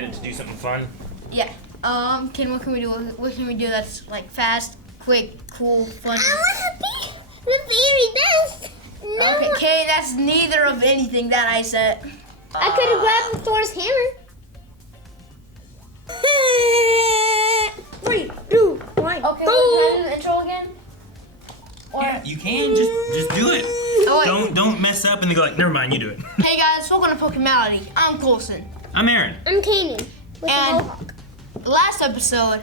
minute to do something fun? Yeah. What can we do? What can we do that's like fast, quick, cool, fun? I want to be the very best. No. Okay, that's neither of anything that I said. I could have grabbed Thor's hammer. 3, 2, 1. Okay, can I do the intro again? Or Yeah, you can just do it. Oh, wait. Don't mess up and then go like, never mind, you do it. Hey guys, welcome to Pokemality. I'm Coulson. I'm Aaron. I'm Kanan. With And the mohawk. last episode,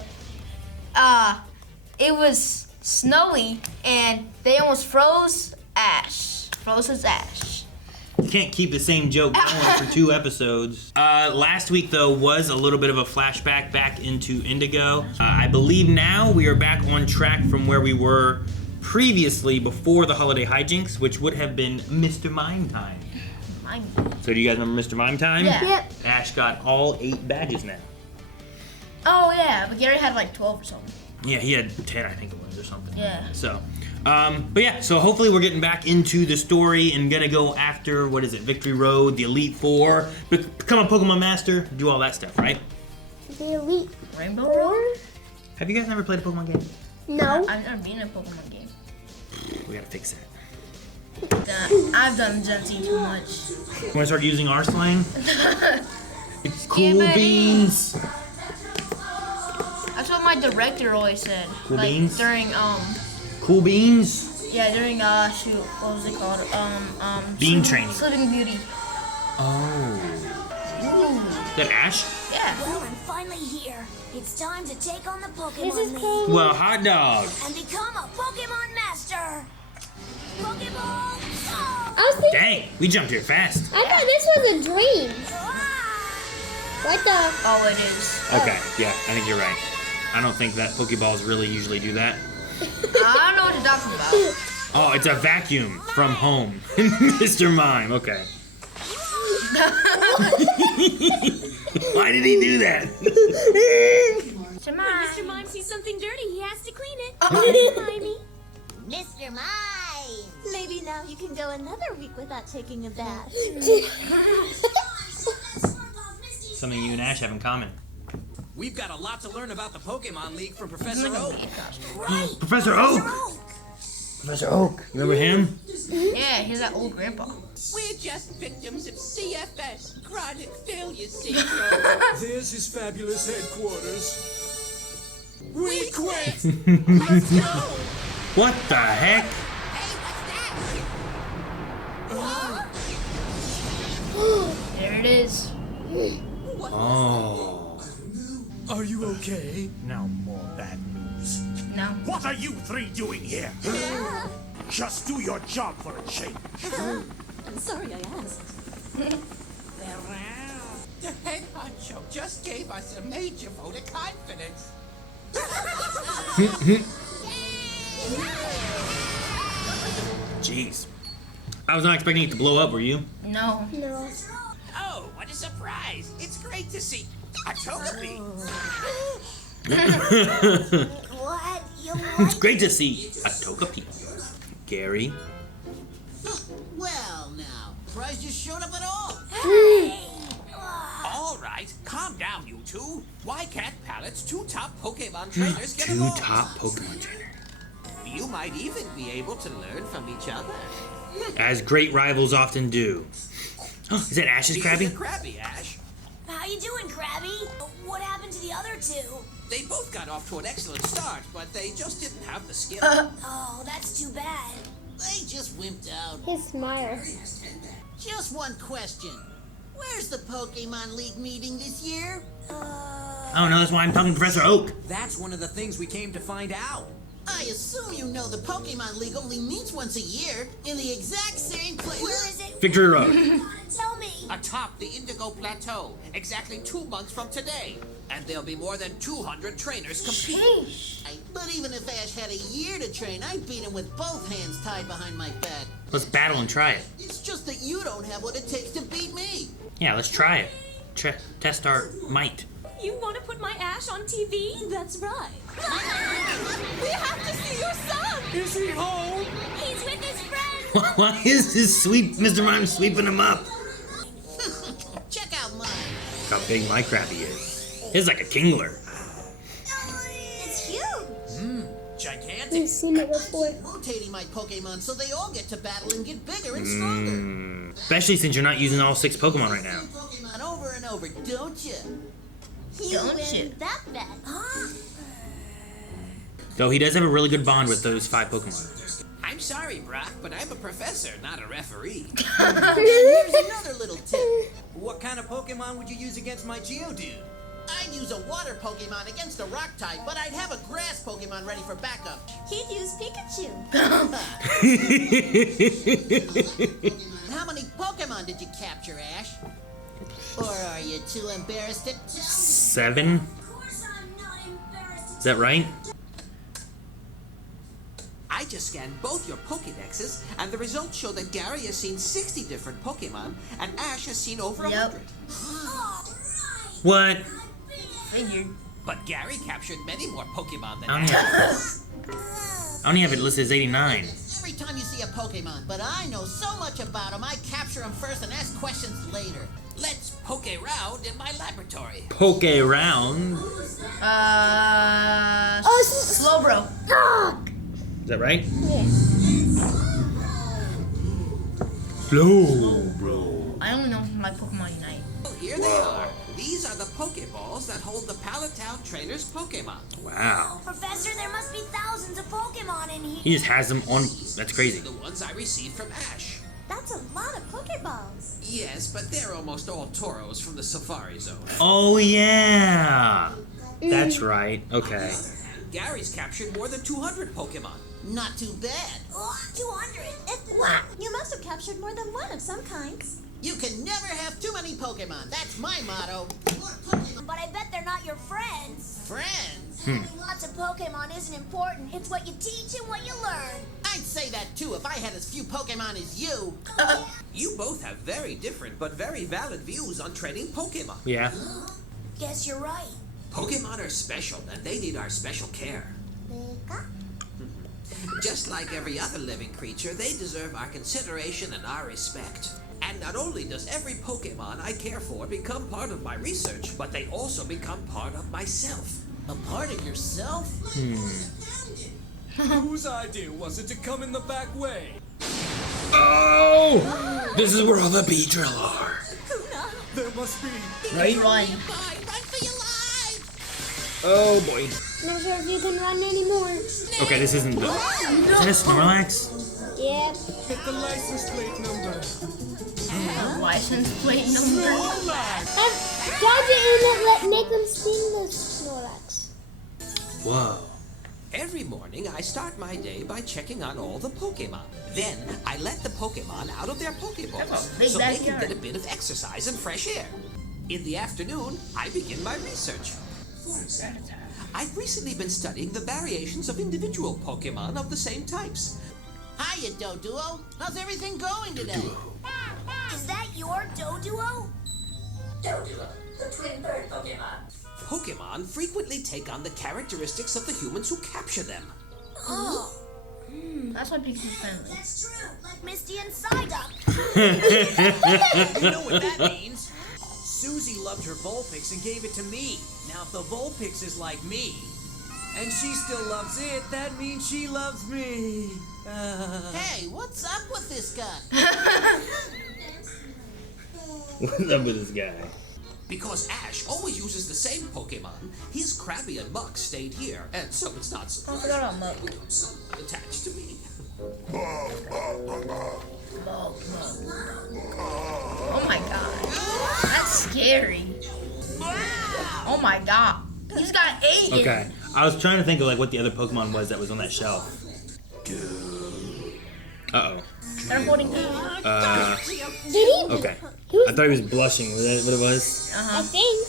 it was snowy and they almost froze Ash. Froze his Ash. You can't keep the same joke going for 2 episodes. Last week, though, was a little bit of a flashback back into Indigo. I believe now we are back on track from where we were previously before the holiday hijinks, which would have been Mr. Mime Time. So do you guys remember Mr. Mime Time? Yeah. Yep. Ash got all 8 badges now. Oh yeah, but Gary had like 12 or something. Yeah, he had 10, I think it was, or something. Yeah. So, but yeah, so hopefully we're getting back into the story and gonna go after, what is it, Victory Road, the Elite Four, become a Pokemon Master, do all that stuff, right? The Elite Rainbow Four? Road? Have you guys never played a Pokemon game? No. I've never been in a Pokemon game. We gotta fix that. I've done Gen Z too much. You wanna start using our slang? It's cool buddy. beans. That's what my director always said. Cool like beans? during Cool beans? yeah, during shoot, what was it called? Bean training. Sleeping Beauty. Oh. That Ash? Yeah. Well, I'm finally here. It's time to take on the This Pokemon is League cool. Well, hot dog. and become a Pokemon Master. Pokeball, go! I was thinking, Dang, we jumped here fast. I thought this was a dream. What the? Oh, it is. Okay, yeah, I think you're right. I don't think that Pokeballs really usually do that. I don't know what you're talking about. Oh, it's a vacuum from home. Mr. Mime, okay. Why did he do that? Come When on. Mr. Mime sees something dirty, he has to clean it. Mimey. Mr. Mime! Maybe now you can go another week without taking a bath. Something you and Ash have in common. We've got a lot to learn about the Pokemon League from Professor Oak. Right! Professor Oak! Professor Oak, you remember him? Yeah, he's that old grandpa. We're just victims of CFS, chronic failure syndrome. There's his fabulous headquarters. We quit! Let's go! What the heck? Hey, what's that? There it is. Oh. Are you okay? Now more bad news. No. What are you 3 doing here? Just do your job for a change. I'm sorry I asked. The head honcho just gave us a major vote of confidence. Jeez. I was not expecting it to blow up, were you? No. No. Oh, what a surprise! It's great to see a Togepi. What? You It's what? great to see a Togepi. Gary. Well, now, surprised you showed up at all. All right, calm down, you two. Why can't Palette's 2 top Pokemon trainers get 2 along? top Pokemon trainers. You might even be able to learn from each other. As great rivals often do. Oh, is that Ash's Krabby? Krabby, Ash. How you doing, Krabby? What happened to the other 2? They both got off to an excellent start, but they just didn't have the skill. Oh, that's too bad. They just wimped out. His smile. Just one question. Where's the Pokemon League meeting this year? Oh no, that's why I'm talking to Professor Oak. That's one of the things we came to find out. I assume you know the Pokemon League only meets once a year in the exact same place. Where is it? Victory Road. Tell me. Atop the Indigo Plateau, exactly 2 months from today. And there'll be more than 200 trainers competing. But even if Ash had a year to train, I'd beat him with both hands tied behind my back. Let's battle and try it. It's just that you don't have what it takes to beat me. Yeah, let's try it. Test our might. You want to put my Ash on TV? That's right. We have to see your son. Is he home? He's with his friends. Why is this Mr. Mime sweeping him up? Check out mine. Look how big my Krabby is. It's like a Kingler. It's huge. Gigantic. We've seen it before. Rotating my Pokemon so they all get to battle and get bigger and stronger. Especially since you're not using all 6 Pokemon right now. Pokemon over and over, don't you? Don't you? That bad. Huh? Though he does have a really good bond with those 5 Pokemon. I'm sorry, Brock, but I'm a professor, not a referee. Here's another little tip. What kind of Pokemon would you use against my Geodude? I'd use a water Pokemon against a rock type, but I'd have a grass Pokemon ready for backup. He'd use Pikachu. How many Pokemon did you capture, Ash? Or are you too embarrassed to tell me? 7? Is that right? I just scanned both your Pokédexes, and the results show that Gary has seen 60 different Pokemon, and Ash has seen over 100. What? Figured. But Gary captured many more Pokemon than I only Ash. have it listed as 89. Every time you see a Pokemon, but I know so much about them, I capture them first and ask questions later. Let's poke around in my laboratory. Poke round. Slowbro. Is that right? Yeah. Slow, bro. I only know from my Pokemon Unite. Oh, here they are. These are the Pokeballs that hold the Palatown Trainer's Pokemon. Wow. Professor, there must be thousands of Pokemon in here. He just has them on. That's crazy. The ones I received from Ash. That's a lot of Pokeballs. Yes, but they're almost all Tauros from the Safari Zone. Oh, yeah. That's right. Okay. Gary's captured more than 200 Pokemon. Not too bad. 200. What? You must have captured more than one of some kinds. You can never have too many Pokemon. That's my motto. But I bet they're not your friends. Friends? Having lots of Pokemon isn't important. It's what you teach and what you learn. I'd say that too if I had as few Pokemon as you. You both have very different but very valid views on training Pokemon. Yeah. Guess you're right. Pokemon are special and they need our special care. Just like every other living creature, they deserve our consideration and our respect. And not only does every Pokemon I care for become part of my research, but they also become part of myself. A part of yourself? Whose idea was it to come in the back way? Oh! This is where all the Beedrill are. There must be. Right? Run. Run for your life! Oh, boy. Not sure if you can run anymore. Okay, this isn't the... Isn't it Snorlax? Yep. Hit the license plate number. License plate number. Gadget in it, make them sting the Snorlax. Whoa. Every morning, I start my day by checking on all the Pokemon. Then, I let the Pokemon out of their Pokeballs That's a big so they can backyard. get a bit of exercise and fresh air. In the afternoon, I begin my research. I've recently been studying the variations of individual Pokemon of the same types. Hiya, Doduo. How's everything going today? Is that your Doduo? Doduo, the twin bird Pokemon. Pokemon frequently take on the characteristics of the humans who capture them. Oh, That's why Pikachu's friendly. that's true. Like Misty and Psyduck. You know what that means? Susie loved her Vulpix and gave it to me. Now if the Vulpix is like me, and she still loves it, that means she loves me. Hey, what's up with this guy? What's up with this guy? Because Ash always uses the same Pokemon, his Krabby and Muck stayed here, and so it's not I surprising forgot about Muck. they become somewhat attached to me. Oh my god. That's scary. Oh my god. He's got 8. Okay. I was trying to think of like what the other Pokemon was that was on that shelf. Uh-oh. They're holding 8. Did he? Okay. I thought he was blushing. Was that what it was? I think.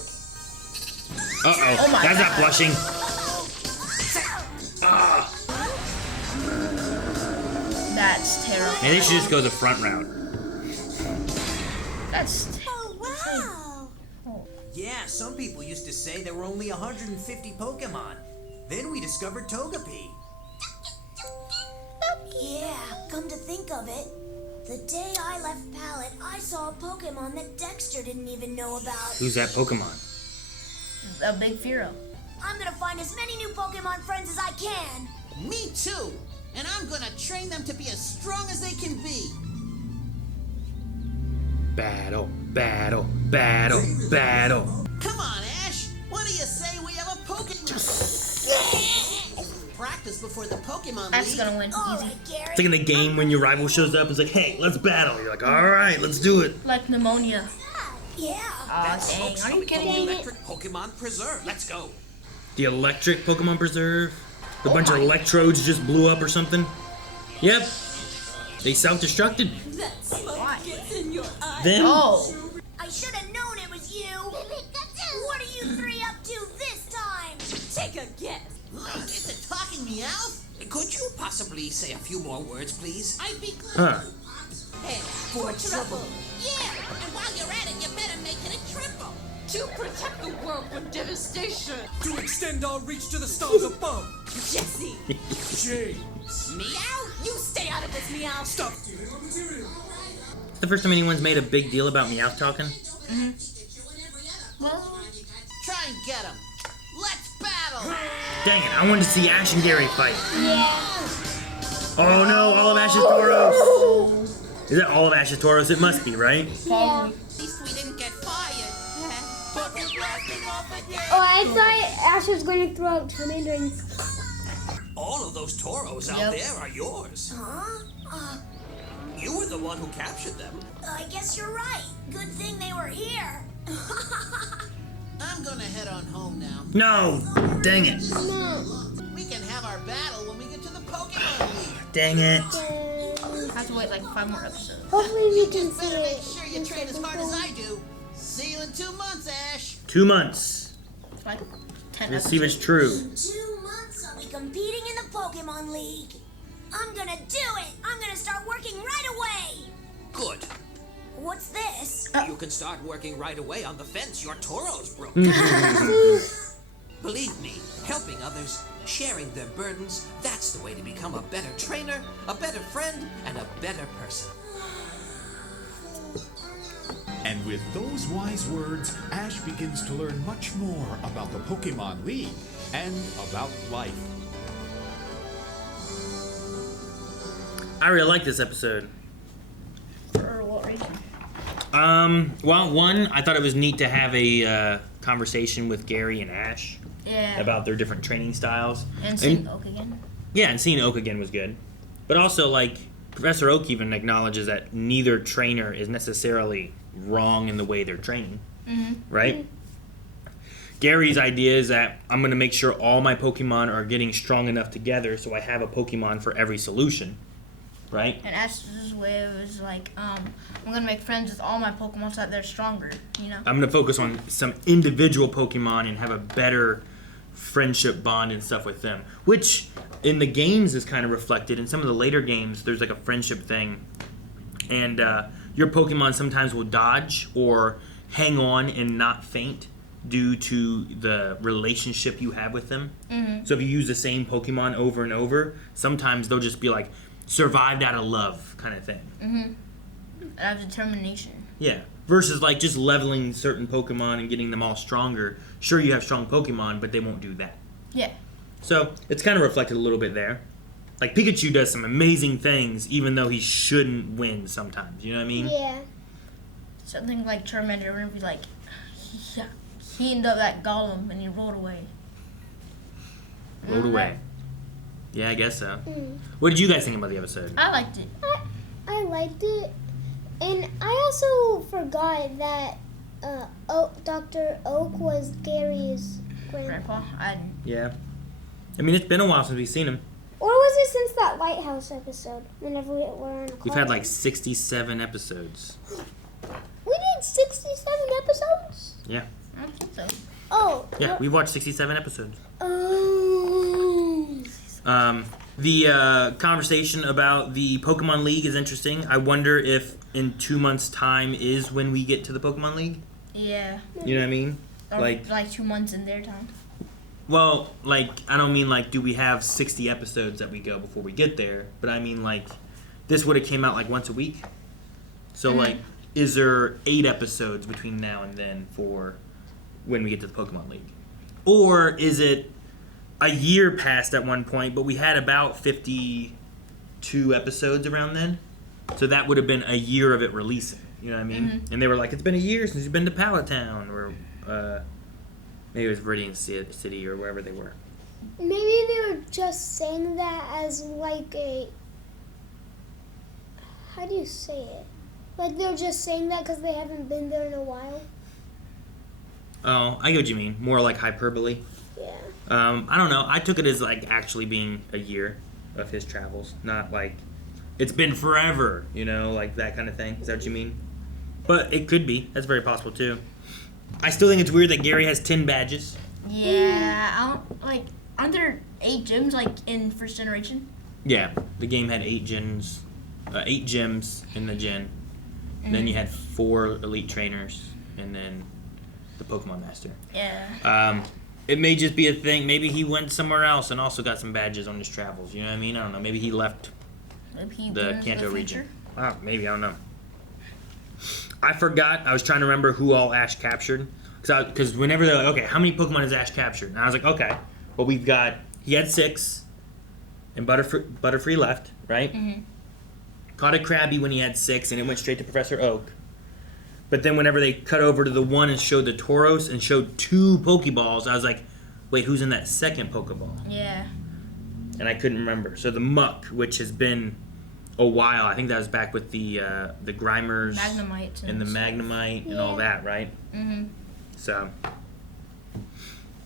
Uh-oh. Oh my That's God. not blushing. That's terrible. Maybe they should just go the front route. That's Oh, wow. Yeah, some people used to say there were only 150 Pokemon. Then we discovered Togepi. Yeah, come to think of it, the day I left Pallet, I I saw a Pokemon that Dexter didn't even know about. Who's that Pokemon? A big Firo. I'm gonna find as many new Pokemon friends as I can. Me too. And I'm gonna train them to be as strong as they can be. Battle, battle, battle, battle. Come on, Ash. What do you say we have a Pokemon? Practice before the Pokemon Ash is League. gonna win. All Easy. right, Gary. It's like in the game when your rival shows up, it's like, hey, let's battle. You're like, all right, let's do it. Like pneumonia. Yeah. Aw, dang. Are you kidding me? Electric Pokemon Preserve. Let's go. The electric Pokemon Preserve? A bunch of electrodes just blew up or something? Yep. They self-destructed. That smoke gets in your eye. Them? Oh. I should have known it was you. What are you three up to this time? Take a guess. It's a talking Meowth. Could you possibly say a few more words, please? I'd be glad. Huh. Hey, for trouble. Yeah, and while you're at it, you better make it a triple. To protect the world from devastation. To extend our reach to the stars above. Jesse, James. Meow? you stay out of this, Meow. Stop. It's the first time anyone's made a big deal about Meowth talking. Well, Try and get him. Let's battle. Dang it, I wanted to see Ash and Gary fight. Yeah. Oh no, all of Ash's Tauros. Is that all of Ash's Tauros? It must be, right? Yeah. At least we didn't get fired. But we're blasting off again. Oh, I thought Ash was going to throw out Charmanders. All of those Tauros out Yep. there are yours. Huh? You were the one who captured them. I guess you're right. Good thing they were here. I'm gonna head on home now. No! Dang it. No. We can have our battle when we get to the Pokemon League. Dang it. I have to wait like 5 more episodes. Hopefully we can Just see better make it. sure you train as hard as I do. See you in 2 months, Ash. 2 months. It's like 10 Let's see if it's true. 2 months I'll be competing in the Pokemon League. I'm gonna do it. I'm gonna start working right away. Good. What's this? You can start working right away on the fence your Tauros broke. Believe me, helping others, sharing their burdens, that's the way to become a better trainer, a better friend, and a better person. And with those wise words, Ash begins to learn much more about the Pokemon League and about life. I really like this episode. For what reason? Well, one, I thought it was neat to have a conversation with Gary and Ash Yeah. about their different training styles. And seeing Oak again. Yeah, and seeing Oak again was good. But also, like, Professor Oak even acknowledges that neither trainer is necessarily wrong in the way they're training. Right? Gary's idea is that I'm going to make sure all my Pokemon are getting strong enough together so I have a Pokemon for every solution. Right? And Ash's way was like, I'm gonna make friends with all my Pokemon so that they're stronger, you know? I'm going to focus on some individual Pokemon and have a better friendship bond and stuff with them. Which, in the games, is kind of reflected. In some of the later games, there's like a friendship thing. And your Pokemon sometimes will dodge or hang on and not faint due to the relationship you have with them. So if you use the same Pokemon over and over, sometimes they'll just be like, survived out of love kind of thing. Out of determination. Yeah. Versus like just leveling certain Pokemon and getting them all stronger. Sure, you have strong Pokemon, but they won't do that. Yeah. So it's kind of reflected a little bit there. Like Pikachu does some amazing things even though he shouldn't win sometimes. You know what I mean? Yeah. Something like Charmander would be like, he ended up that Golem and he rolled away. Rolled away. Yeah, I guess so. What did you guys think about the episode? I liked it. I liked it. And I also forgot that Dr. Oak was Gary's Grandpa, I Yeah. I mean, it's been a while since we've seen him. Or was it since that lighthouse episode? Whenever we were on a call? We've had like 67 episodes. We did 67 episodes? Yeah. I don't think so. Oh. Yeah, we've watched 67 episodes. Oh. The conversation about the Pokemon League is interesting. I wonder if in 2 months' time is when we get to the Pokemon League. Yeah. You know what I mean? Or like 2 months in their time. Well, like, I don't mean like, do we have 60 episodes that we go before we get there? But I mean like, this would have came out like once a week. So like, is there 8 episodes between now and then for when we get to the Pokemon League? Or is it a year passed at one point, but we had about 52 episodes around then? So that would have been a year of it releasing. You know what I mean? And they were like, it's been a year since you've been to Pallet Town, or maybe it was Viridian City or wherever they were. Maybe they were just saying that as like a... How do you say it? Like they're just saying that because they haven't been there in a while. Oh, I get what you mean. More like hyperbole. Yeah. I don't know. I took it as like actually being a year of his travels, not like it's been forever, you know, like that kind of thing. Is that what you mean? But it could be. That's very possible too. I still think it's weird that Gary has 10 badges. Yeah, I don't like. Aren't there 8 gyms like in first generation? Yeah, the game had 8 gyms, 8 gyms in the gen. And then you had 4 elite trainers, and then the Pokemon Master. Yeah. It may just be a thing. Maybe he went somewhere else and also got some badges on his travels. You know what I mean? I don't know. Maybe he left the Kanto region. Wow, maybe. I don't know. I forgot. I was trying to remember who all Ash captured. Because whenever they're like, okay, how many Pokemon has Ash captured? And I was like, okay. Well, we've got... He had 6. And Butterfree left, right? Mm-hmm. Caught a Krabby when he had 6, and it went straight to Professor Oak. But then whenever they cut over to the one and showed the Tauros and showed 2 Pokeballs, I was like, wait, who's in that second Pokeball? Yeah. And I couldn't remember. So the Muck, which has been a while, I think that was back with the Grimers Magnemite and the Magnemite and all that, right? Mm-hmm. So,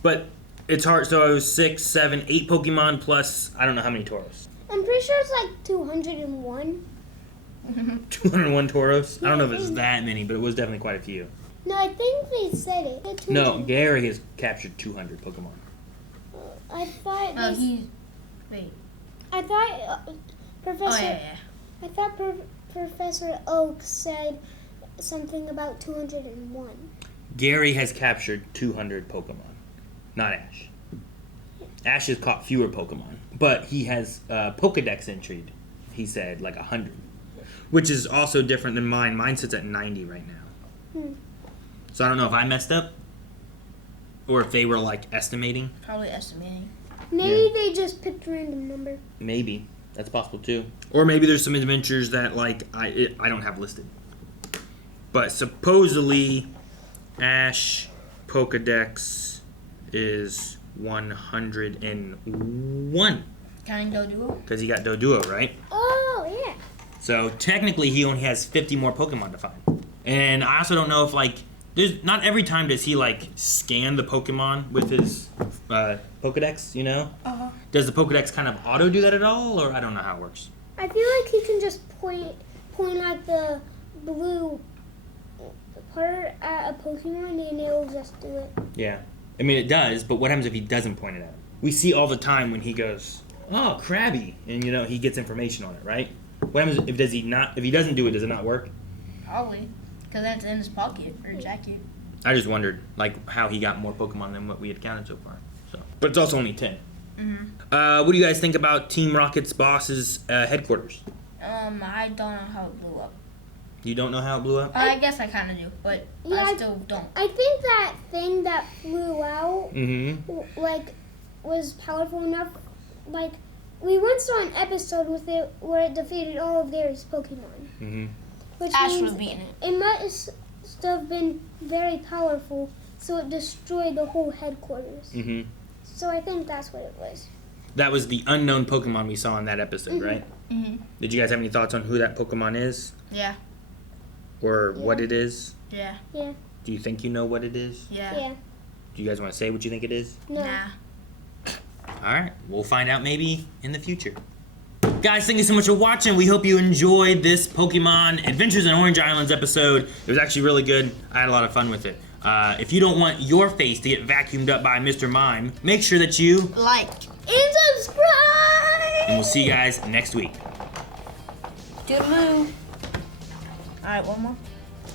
but it's hard. So it was 6, 7, 8 Pokemon plus I don't know how many Tauros. I'm pretty sure it's like 201. 201 Tauros? I don't know if it's that many, but it was definitely quite a few. No, I think they said it. No, Gary has captured 200 Pokemon. I thought. Wait. I thought Professor. Oh yeah. I thought Professor Oak said something about 201. Gary has captured 200 Pokemon, not Ash. Ash has caught fewer Pokemon, but he has Pokédex Entries. He said like 100, which is also different than mine. Mine sits at 90 right now. So I don't know if I messed up, or if they were like estimating. Probably estimating. Maybe they just picked a random number. Maybe that's possible too. Or maybe there's some adventures that like I don't have listed. But supposedly, Ash Pokédex is 101. Counting Doduo? Because he got Doduo, right? Oh yeah. So technically, he only has 50 more Pokemon to find. And I also don't know if like there's not every time does he like scan the Pokemon with his Pokédex, you know? Does the Pokédex kind of auto do that at all, or I don't know how it works. I feel like he can just point like the blue part at a Pokemon and it'll just do it. Yeah, I mean it does, but what happens if he doesn't point it out? We see all the time when he goes, "Oh, Krabby," and you know he gets information on it, right? What happens if he doesn't do it? Does it not work? Probably, because that's in his pocket or jacket. I just wondered like how he got more Pokemon than what we had counted so far. So, but it's also only 10. What do you guys think about Team Rocket's boss's headquarters? I don't know how it blew up. You don't know how it blew up? I guess I kind of do, but Yeah, I still don't. I think that thing that flew out, like, was powerful enough. Like, we once saw an episode with it where it defeated all of Gary's Pokemon. Which Ash means was beating it. It must have been very powerful, so it destroyed the whole headquarters. So I think that's what it was. That was the unknown Pokemon we saw in that episode, right? Did you guys have any thoughts on who that Pokemon is? Yeah. Or what it is? Yeah. Yeah. Do you think you know what it is? Yeah. Yeah. Do you guys want to say what you think it is? No. Nah. Alright, we'll find out maybe in the future. Guys, thank you so much for watching. We hope you enjoyed this Pokemon Adventures in Orange Islands episode. It was actually really good. I had a lot of fun with it. If you don't want your face to get vacuumed up by Mr. Mime, make sure that you like and subscribe. And we'll see you guys next week. Toodaloo. All right, one more.